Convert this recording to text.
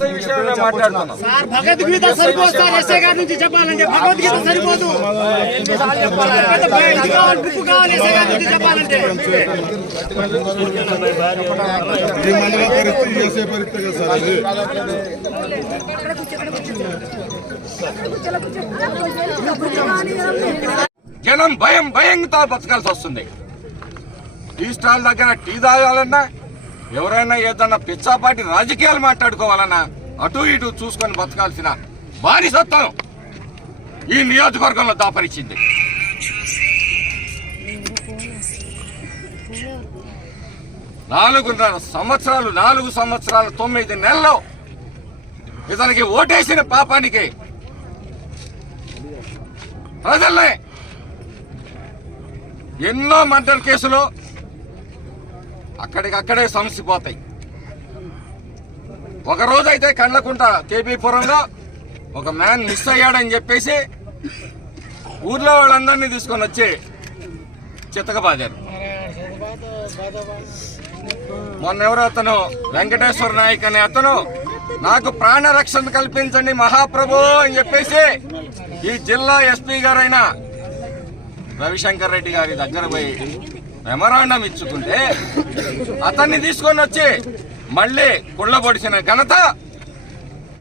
SI విషయంలో మాట్లాడుతున్నాం. Sir Bhagavad Gita సరిపోదు సార్ ఎస్ఐ గారి నుంచి చెప్పాలంటే భగవద్గీత సరిపోదు. పెద్ద బయ- ఇది కావాలి బుక్ కావాలి ఎస్ఐ గారి నుంచి చెప్పాలంటే. ఈ మండల పరిస్థితి చేసే పరిస్థితి కదా సార్ అది జనం భయం భయంతో బతకాల్సి వస్తుంది. టీ స్టాల్ దగ్గర టీ తాగాలన్నా ఎవరైనా ఏదన్నా పిచ్చాపాటి రాజకీయాలు మాట్లాడుకోవాలన్నా అటు ఇటు చూసుకొని బతకాల్సిన బానిసత్వం ఈ నియోజకవర్గంలో దాపరిచింది. నాలుగున్నర సంవత్సరాలు నాలుగు సంవత్సరాలు తొమ్మిది నెలలు ఇతనికి ఓటేసిన పాపానికి ప్రజల్లే ఎన్నో మర్డర్ కేసులు అక్కడికక్కడే సమసిపోతాయి పోతాయి. ఒకరోజైతే కండ్లకుంట కేపీపురంలో ఒక మ్యాన్ మిస్ అయ్యాడని చెప్పేసి ఊర్లో వాళ్ళందరినీ తీసుకొని వచ్చి చితకబాదారు. మొన్న ఎవరో అతను వెంకటేశ్వర నాయక్ అనే అతను నాకు ప్రాణ రక్షణ కల్పించండి మహాప్రభు అని చెప్పేసి ఈ జిల్లా ఎస్పీ గారైన రవిశంకర్ రెడ్డి గారి దగ్గర పోయి మెమరాండం ఇచ్చుకుంటే అతన్ని తీసుకొని వచ్చి మళ్ళీ కుళ్ళబొడిచిన ఘనత